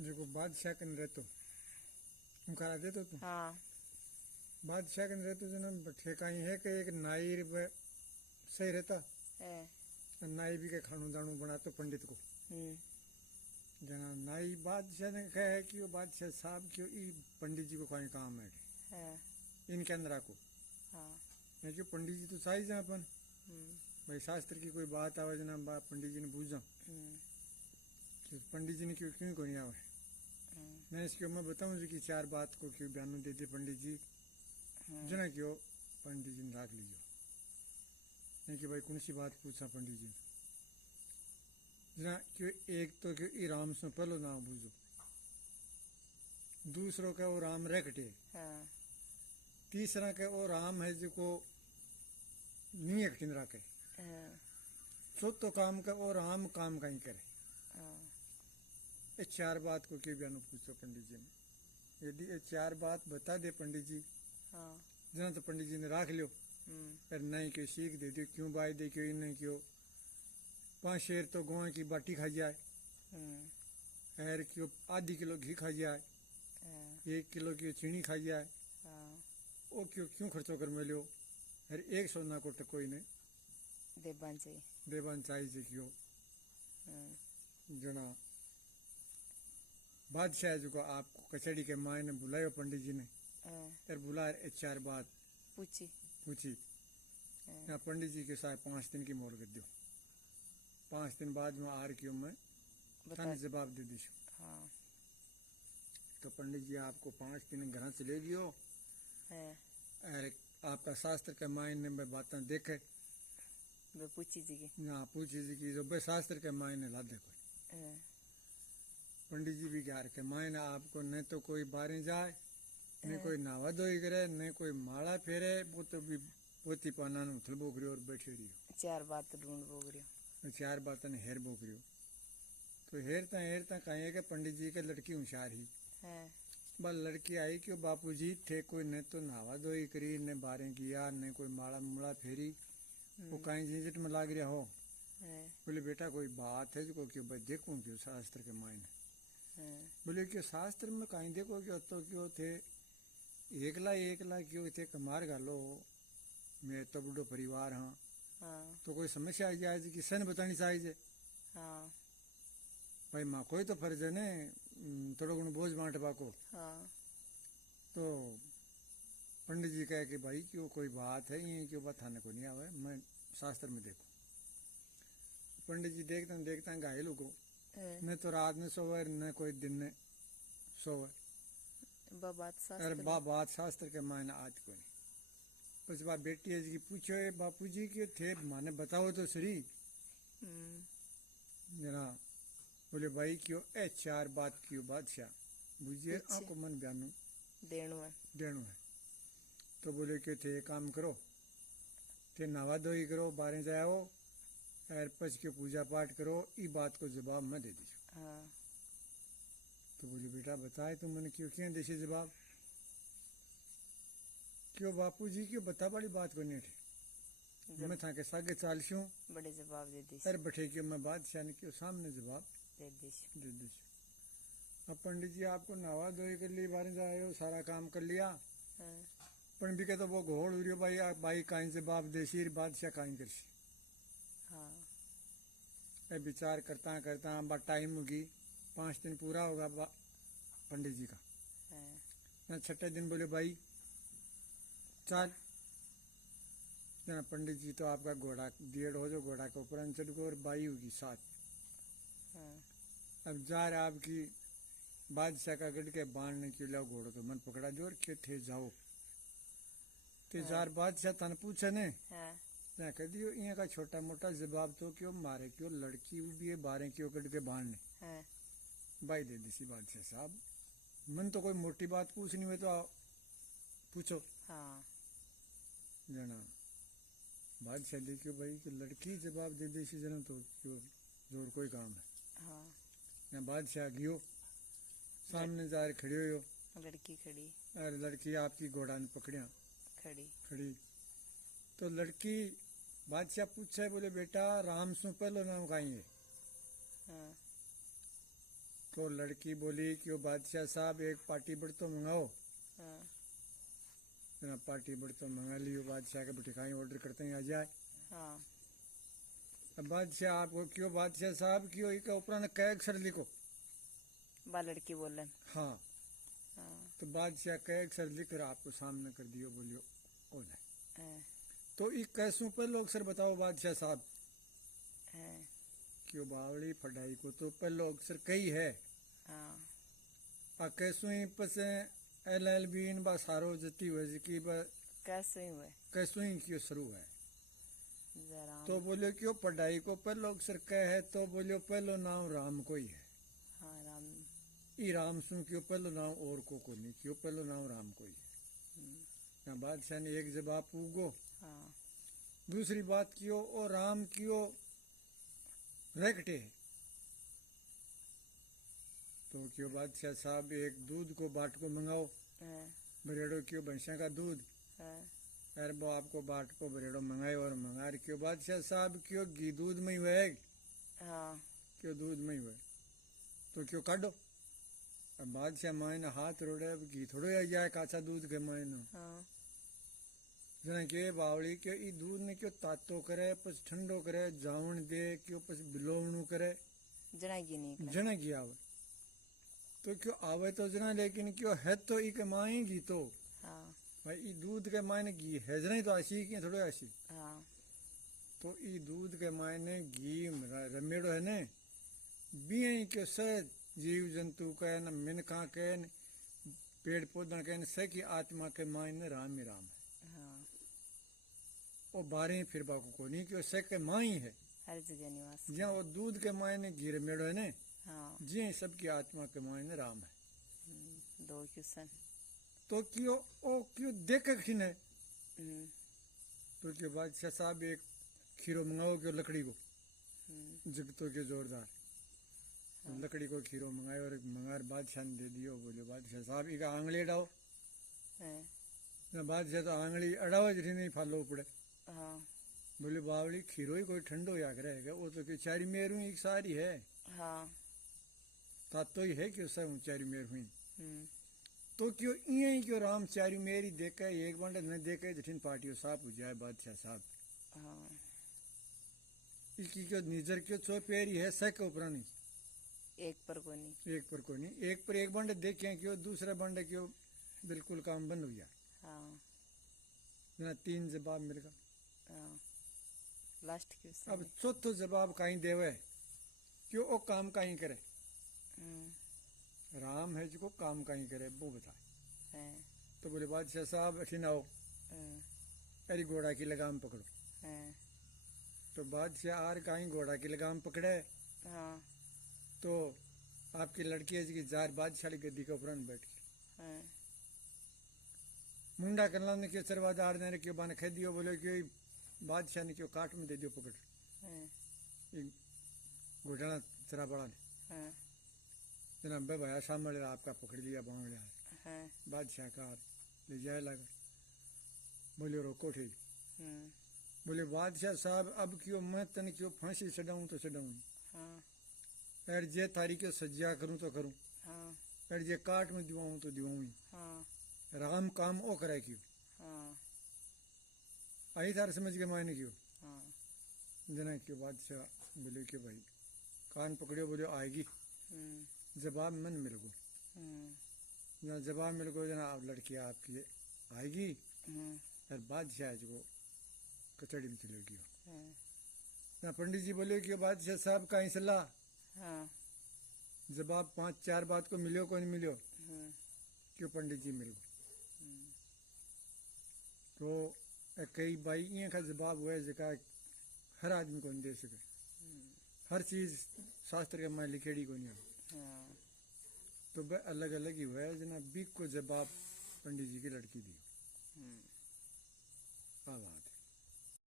जो बादशाह कन रहतो उनका देतो तू हाँ बादशाह कन रहतो जो ना ठेकाई है कि एक नाई सही रहता है। नाई भी के खानू दानू बनातो पंडित को जना नाई बादशाह ने कहा है कि वो बादशाह साहब क्यों ई पंडित जी को कोई काम है इनके अंदर को हाँ मैं क्यों पंडित जी तो चाहिए जा अपन भाई शास्त्र की कोई बात आवे जना बात पंडित जी ने पूछा कि पंडित जी ने क्यों क्यों को नहीं आवे मैं इसके मैं बताऊं जी कि चार बात को क्यों बयान देते पंडित जी जना क्यों पंडित जी ने राख लीजिए नहीं कि भाई कौन सी बात पूछा पंडित जी जना क्यों एक तो क्यों ई राम से पहलो नाम बूझो दूसरों का वो राम रखटे तीसरा का वो राम है जो को नहीं एक रखे चौथो काम का वो राम काम कहीं करे ये चार बात को क्यों बयान पूछो पंडित जी ने यदि ये चार बात बता दे पंडित जी जना तो पंडित जी ने राख लियो पर नहीं क्यों सीख दे दियो क्यों बाई दे क्यों नहीं क्यों 5 शेर तो गुआ की बाटी खा जाए और क्यों आधी किलो घी खा जाए 1 किलो की चीनी खा जाए वो क्यों खर्चो कर मिलो और 1 सोना को टकोई ने देवान चाहिए क्यों जना बादशाह जो को आपको कचहरी के माए ने बुलायो पंडित जी ने और बुला चार बात पूछी या पंडित जी के साथ 5 दिन की मोहर कर दो 5 दिन बाद में आर क्यों मैं थाने जवाब दे दीशू तो पंडित जी आपको 5 दिन घर से ले लियो और आपका शास्त्र के मायने में बातें देखे पूछी जी की जो शास्त्र के मायने ला दे कोई पंडित जी भी क्या रखे मायने आपको न तो कोई बाहर जाए न कोई नावा धोई करे न कोई माला फेरे वो तो भी पोती पाना उथल बोकरियो और बैठे रहियो चार बात ढूंढ बोकरियो चार बात ने हेर बोकरियो तो हेरता कहीं है कि पंडित जी के लड़की होशियार ही बस लड़की आई कि बापू जी थे कोई न तो नावा धोई करी न बारे किया न कोई माला मुला फेरी वो कहीं झंझट में लाग रहा हो बोले बेटा कोई बात है जो क्यों देखूं क्यों शास्त्र के मायने बोले क्यों शास्त्र में कहीं देखो क्यों तो क्यों थे एकला क्यों थे कमार गालो मैं तो बड़ो परिवार हाँ तो कोई समस्या आ जाए कि सन बतानी चाहिए भाई माँ कोई तो फर्ज है ने थोड़ा गुण बोझ बांटवा को तो पंडित जी कहे कि भाई क्यों कोई बात है ये क्यों बात थाने को नहीं आवे मैं शास्त्र में देखूं पंडित जी देखता घायल को न तो रात में सोवे न कोई दिन में सोवे अरे बात शास्त्र के मायने आज को नहीं उस बात बेटी है जी पूछो बापू जी के थे माने बताओ तो सही जना बोले भाई क्यों ए चार बात क्यों बादशाह बुझिए आपको मन बयानू देणु है तो बोले क्यों थे काम करो थे नवा धोई करो बारे जाओ और पच के पूजा पाठ करो ई बात को जवाब मैं दे दीजिए तो बोले बेटा बताए तुम मैंने क्यों देशे जवाब क्यों बापू जी क्यों बता बड़ी बात को नहीं थे मैं था के सागे चालशू बड़े जवाब दे दी अरे बैठे क्यों मैं बादशाह ने क्यों सामने जवाब दे दी अब पंडित जी आपको नवा धोई कर ली बारे जाए सारा काम कर लिया पण भी कहता वो घोड़ उड़ियो भाई कहीं जवाब देसी बादशाह कहीं करसी विचार करता टाइम होगी 5 दिन पूरा होगा पंडित जी का ना 6ठे दिन बोले भाई चल जना पंडित जी तो आपका घोड़ा 1.5 हो जो घोड़ा के ऊपर चढ़ गो और बाई होगी 7 अब जा रहा आपकी बादशाह का गढ़ के बांधने के लिए घोड़ो तो मन पकड़ा जोर के थे जाओ ते जार बादशाह तन पूछे ने ना कह दियो यहाँ का छोटा मोटा जवाब तो क्यों मारे क्यों लड़की भी है 12 क्यों गढ़ के बांधने भाई दे दी बादशाह साहब मन तो कोई मोटी बात पूछनी हुई तो पूछो जना बादशाह देखियो भाई कि लड़की जवाब दे देसी जना तो क्यों जोर कोई काम है ना बादशाह गियो सामने जा खड़ी हो लड़की खड़ी अरे लड़की आपकी घोड़ा ने पकड़िया खड़ी तो लड़की बादशाह पूछे बोले बेटा राम सु पहलो नाम कहीं है तो लड़की बोली कि वो बादशाह साहब एक पार्टी बड़ तो मंगाओ। हाँ जना पार्टी बड़ तो मंगा लियो, बादशाह के बटिकाई ऑर्डर करते हैं आ जाए। हाँ अब बादशाह आपको क्यों बादशाह साहब क्यों एक ऊपर कै अक्षर लिखो। बा लड़की बोलन। हाँ हाँ तो बादशाह कै अक्षर लिख कर आपको सामने कर दियो, बोलियो ओ नहीं। हाँ तो एक कैसों पहलो अक्षर बताओ बादशाह साहब। हाँ क्यों बावड़ी पढ़ाई को तो पहलो अक्षर कई है। हाँ आ कैसों ही पसे LLB इन बा सारो जती हुए की बा कैसे ही हुए कैसों ही क्यों शुरू है। जरा तो बोलियो क्यों पढ़ाई को पहलो अक्षर कह है, तो बोलियो पहलो नाम राम को ही है। हाँ राम। ई राम सु क्यों पहलो नाम और को नहीं, क्यों पहलो नाम राम को ही है। ना बादशाह ने एक जवाब पूगो। हाँ दूसरी बात क्यों ओ राम क्यों रैकटे है। तो क्यों बादशाह साहब एक दूध को बाट को मंगाओ, हाँ बरेड़ो क्यों भैंसा का दूध। हाँ अरे वो आपको बाट को बरेड़ो मंगाए और मंगा रहे क्यों बादशाह साहब क्यों घी दूध में ही हुए, हाँ क्यों दूध में ही हुए। तो क्यों काटो। अब बादशाह मायने हाथ रोड़े, अब घी थोड़ो आ जाए काचा दूध के मायने। हाँ जना के बावड़ी क्यों ई दूध ने क्यों तातो करे पस ठंडो करे जावण दे क्यों पस बिलोवणु करे जना की नहीं जना की आवे। तो क्यों आवे तो जना, लेकिन क्यों है तो ई के माई घी तो हाँ भाई ई दूध के मायने घी है जना तो आशी की थोड़ो आशी। हाँ तो ई दूध के मायने घी रमेड़ो है ने बिया क्यों सह जीव जंतु के न मिनका के न पेड़ पौधा के न सह की आत्मा के मायने राम ही राम है। हाँ वो बारे फिर बाको को नहीं क्यों सह के माई है। हर जगह निवास। जहाँ वो दूध के मायने घी रमेड़ो है ने हाँ जी सबकी आत्मा के मायने राम है। दो क्वेश्चन। तो क्यों ओ क्यों देख खिने। हम्म तो क्यों बादशाह साहब एक खीरो मंगाओ क्यों लकड़ी को जगतो के जोरदार। हाँ। लकड़ी को खीरो मंगाए और मंगार बादशाह ने दे दियो। बोले बादशाह साहब इका आंगली अड़ाओ। हाँ ना बादशाह तो आंगली अड़ाओ जी नहीं फालो पड़े। हाँ बोले बावली खीरो ही कोई ठंडो या रहेगा, वो तो कि चारी मेरू एक सारी है हाँ तातो ही है क्यों सब चारी मेर हुई। हम्म तो क्यों इं ही क्यों राम चारी मेरी देखे एक बंडे न देखे जठिन पार्टियों साहब हो जाए बादशाह साहब। हाँ इसकी क्यों निजर क्यों चो पेरी है सह के ऊपर नहीं, एक पर को नहीं। एक पर को नहीं, एक पर एक बंडे देखे क्यों दूसरा बंडे क्यों बिल्कुल काम बंद हो गया। हाँ ना तीन जवाब मिल गया। हाँ लास्ट क्वेश्चन। अब चौथो जवाब कहीं देवे क्यों ओ काम कहीं करे। राम है जो काम कहीं करे वो बताए। हाँ तो बोले बादशाह साहब अठिन आओ, अरे घोड़ा की लगाम पकड़ो। हाँ तो बादशाह आर कहीं घोड़ा की लगाम पकड़े। हाँ तो आपकी लड़की है जी जार बादशाह गद्दी के ऊपर बैठ के हाँ मुंडा करला ने क्यों सरवादार ने क्यों बन खे दियो। बोले क्यों बादशाह ने क्यों काट में दे दियो पकड़ घोटाला चरा बड़ा ने हाँ जना बे भया सामने आपका पकड़ लिया बांग लिया। हाँ बादशाह का ले जाए लगा। बोले रोको ठीक। बोले बादशाह साहब अब क्यों मैं तन क्यों फांसी चढ़ाऊं तो चढ़ाऊं, हाँ और जे तारी के सज्जा करूं तो करूं, हाँ और जे काट में दिवाऊं तो दिवाऊं ही। हाँ राम काम ओ करे क्यों। हाँ आई तार समझ के मायने क्यों। हाँ जना क्यों बादशाह बोले कि भाई कान पकड़ियो। बोले आएगी जवाब मन मिल गो। जना जवाब मिल गो जना अब लड़की आपकी आएगी और बादशाह को कचड़ी में चलेगी। ना पंडित जी बोले कि बादशाह साहब कहीं सलाह। हाँ जवाब 5-4 बात को मिलो को नहीं मिलो। क्यों पंडित जी मिल गो। तो कई भाई ये का जवाब हुआ जका हर आदमी को नहीं दे सके। हर चीज शास्त्र के में लिखेड़ी को नहीं हो। तो वह अलग अलग ही हुआ जना बीक को जवाब पंडित जी की लड़की दी। आवाज